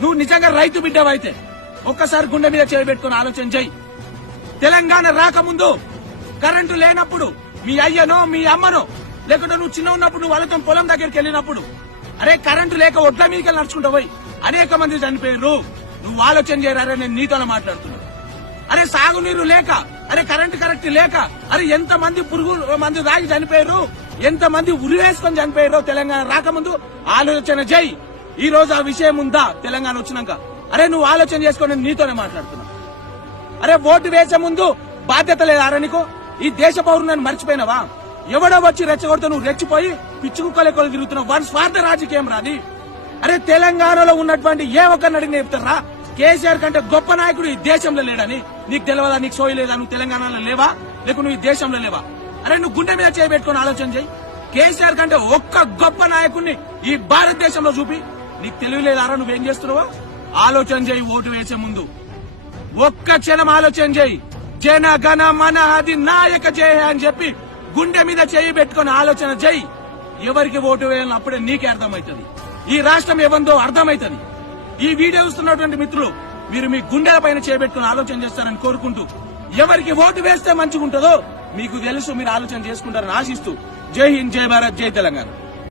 నువ్వు నిజంగా రైతు బిడ్డవైతే ఒక్కసారి గుండె మీద చేయబెట్టుకుని ఆలోచన చెయ్యి. తెలంగాణ రాకముందు కరెంటు లేనప్పుడు మీ అయ్యనో మీ అమ్మనో లేకుంటే నువ్వు చిన్న ఉన్నప్పుడు నువ్వు వాళ్ళతో పొలం దగ్గరికి వెళ్ళినప్పుడు అరే కరెంటు లేక ఒడ్ల మీదకి నడుచుకుంటా పోయి అనేక మంది చనిపోయారు. నువ్వు ఆలోచన చేయరారే, నేను నీతోనే మాట్లాడుతున్నా. అరే సాగునీరు లేక, అరే కరెక్ట్ లేక, అరే ఎంత మంది పురుగు మంది దాగి చనిపోయారు, ఎంత మంది ఉరి వేసుకొని చనిపోయారో తెలంగాణ రాకముందు ఆలోచన చేయి. ఈ రోజు ఆ విషయం ఉందా తెలంగాణ వచ్చినాక? అరే నువ్వు ఆలోచన చేసుకొని నీతోనే మాట్లాడుతున్నా. అరే ఓటు వేసే ముందు బాధ్యత లేదా నీకు? ఈ దేశ పౌరులను మర్చిపోయినావా? ఎవడో వచ్చి రెచ్చగొడితే నువ్వు రెచ్చిపోయి పిచ్చి కుక్కలెక్కలు తిరుగుతున్నావు. వన్ స్వార్థ రాజకీయం రాది. అరే తెలంగాణలో ఉన్నటువంటి ఏ ఒక్కరిని అడిగిన చెప్తారా కేసీఆర్ కంటే గొప్ప నాయకుడు ఈ దేశంలో లేడని? నీకు తెలియదా? నీకు సోయి లేదా? నువ్వు తెలంగాణలో లేవా? లేక నువ్వు ఈ దేశంలో లేవా? అరే నువ్వు గుండె మీద చేయబెట్టుకుని ఆలోచన చేయి. కేసీఆర్ కంటే ఒక్క గొప్ప నాయకుడిని ఈ భారతదేశంలో చూపి నీకు తెలియలేదారా? నువ్వేం చేస్తున్నావా? ఆలోచన చేయి. ఓటు వేసే ముందు ఒక్క క్షణం ఆలోచన చేయి. జన గణ మన అది నాయక జయ అని చెప్పి గుండె మీద చేయి పెట్టుకుని ఆలోచన చేయి. ఎవరికి ఓటు వేయాలని అప్పుడే నీకే అర్థమవుతుంది. ఈ రాష్ట్రం ఏమందో అర్థమవుతుంది. ఈ వీడియో చూస్తున్నటువంటి మిత్రులు మీరు మీ గుండెల పైన చేపెట్టుకుని ఆలోచన చేస్తారని కోరుకుంటూ, ఎవరికి ఓటు వేస్తే మంచిగుంటుందో మీకు తెలుసు, మీరు ఆలోచన చేసుకుంటారని ఆశిస్తూ, జై హింద్, జై భారత్, జై తెలంగాణ.